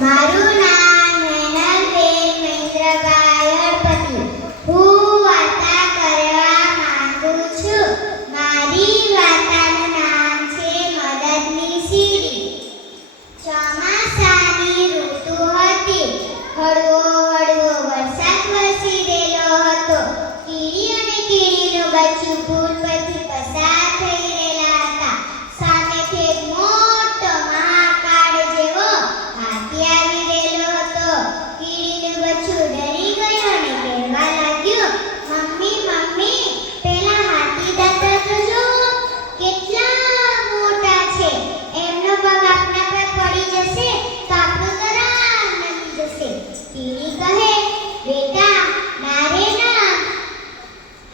મારું નામ હેનલબેન મહેન્દ્રભાઈ હળપતિ. હું વાર્તા કરવા માંગુ છું. મારી વાર્તાનું નામ છે મદદની સીડી. ચોમાસાની ઋતુ હતી. હળવો હળવો વરસાદ વરસી રહેલો હતો. કીડી અને કીડીનું બચ્ચું પુલ પરથી પસાર થઈ રહેલા હતા. સામેથી એક મોટો મહાકાળ જેવો હાથી આવી રહેલો હતો. કીડીનું બચ્ચું ડરી ગયું અને કહેવા લાગ્યું, મમ્મી મમ્મી, પેલા હાથી દાદા તો જુઓ, કેટલા મોટા છે. એમનો પગ આપણા પર પડી જશે તો આપણું તો રામ નથી જશે. કીડી કહે, બેટા ના રે ના,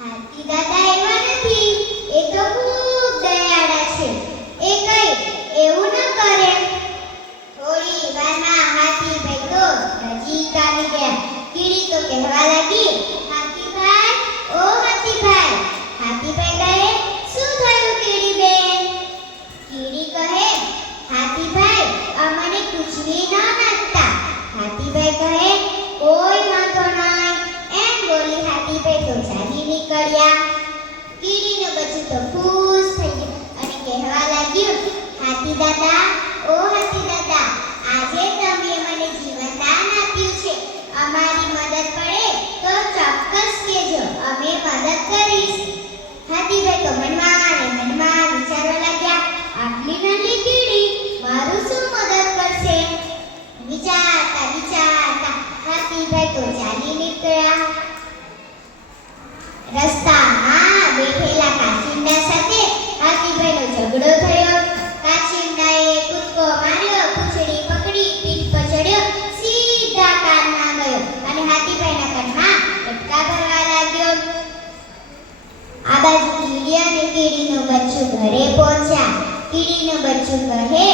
હાથી દાદા એવા નથી, એ તો ખૂબ દયાળા છે. એ કઈ એવું ન કરે. થોડી વારમાં હાથીભાઈ તો નજીક આવી ગયા. કીડી તો કહેવા લાગી, હાથીભાઈ, ઓ હાથીભાઈ. હાથીભાઈ કહે, શું થયું કીડીબેન? કીડી કહે, હાથીભાઈ, અમને કૂચવી ન નાખતા. હાથીભાઈ કહે, કોઈ વાંધો નહીં. એમ બોલી હાથીભાઈ તો ચાલી નીકળ્યા. કીડીનું બચ્ચું તો ખુશ થઈ ગયું અને કહેવા લાગ્યું, હાથી દાદા, ઓ હાથી દાદા, આજે તમે મને જીવનદાન આપ્યું છે. અમારી મદદ પડે તો ચોક્કસ કહેજો, અમે મદદ કરીશ. હાથીભાઈ તો મનમાં વિચારવા લાગ્યા, આટલી નાની કીડી મારું શું મદદ કરશે? વિચારતા વિચારતા હાથીભાઈ તો ચાલી નીકળ્યા. રસ્તામાં બેઠેલા કાચિંડા સાથે હાથીભાઈનો ઝઘડો થયો. કાચિંડાએ કૂદકો માર્યો, પૂંછડી પકડી પીઠ પર ચડ્યો, સીધા કાનમાં ગયો અને હાથીભાઈના કાનમાં ફટકા ભરવા લાગ્યો. આ બાજુ કીડી અને કીડીનું બચ્ચું ઘરે પહોંચ્યા. કીડીનું બચ્ચું કહે,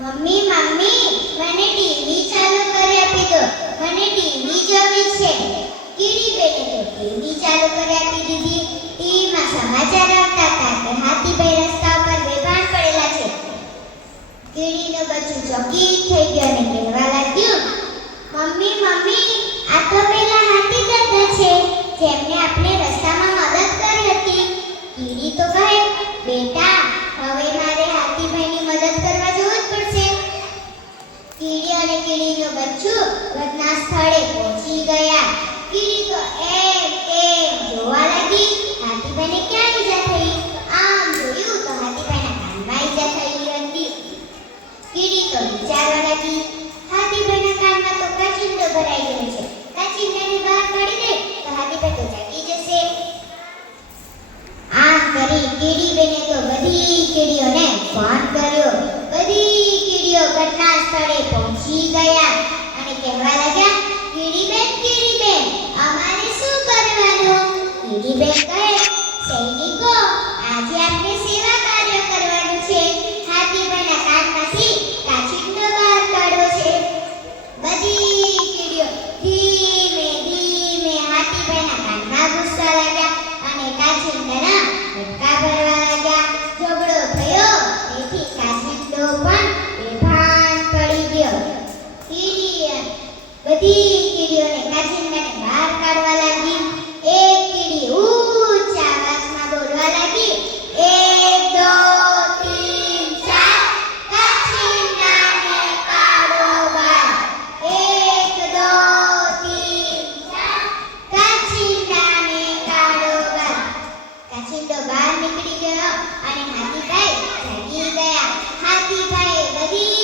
મમ્મી મમ્મી, મને ટીવી ચાલુ કરી આપી દો, મને ટીવી જોવી છે. કીડી બેને તો ટીવી ચાલુ કરી આપી દીધી. ટીવીમાં સમાચાર આવતા હતા કે હાથીભાઈ રસ્તા ઉપર બેભાન પડેલા છે. કીડીનું બચ્ચું ચોકીત થઈ ગયું અને કહેવા લાગ્યું, મમ્મી મમ્મી, આ તો પેલા હાથી દાદા છે જેમને આપણે રસ્તામાં મદદ કરી હતી. કીડી તો કહે, બેટા, હવે મારે હાથીભાઈની મદદ કરવા જવું જ પડશે. કીડી અને કીડીનું બચ્ચું ઘટના સ્થળે પહોંચી ગયા. કીડી તો એમ જોવા લાગી, હાથીભાઈને ક્યાં ઈજા થઈ. આમ જોયું તો હાથીભાઈના કાનમાં ઈજા થયેલી હતી. કીડી તો વિચારવા લાગી, હાથીભાઈના કાનમાં તો કાચિંડો ભરાઈ ગયો છે. કાચિંડાની બહાર કાઢી દે તો હાથીભાઈ તો જાગી જશે. આમ કરી કીડીબેને તો બધી કીડીઓને ફોન કર્યો. બધી કીડીઓ ઘટના સ્થળે પહોંચી ગયા અને કહેવા લાગ્યા, કીડીબેન, અમારે શું કરવાનું? કીડીબેન કહે, સૈનિકો, આજે આપણે સેવા કાર્ય કરવાનું છે. હાથીભાઈના કાનમાંથી કાચિંડો બહાર કાઢવો છે. બધી કીડીઓ ધીમે ધીમે હાથીભાઈના કાનમાં ઘૂસવા લાગ્યા અને કાચિંડાના ફટકા ભરવા લાગ્યા. ઝઘડો થયો તેથી કાચિંડો પણ બેભાન પડી ગયો. બધી કીડીઓને કાચિંડાને બહાર કાઢવા લાગી. એક કીડી ઊંચા અવાજમાં બોલવા લાગી, 1 2 3 4, કાચિંડાને કાઢો બહાર. 1 2 3 4, કાચિંડાને કાઢો બહાર. કાચિંડો બહાર નીકળી ગયો અને હાથીભાઈ જાગી ગયા. હાથીભાઈ બધી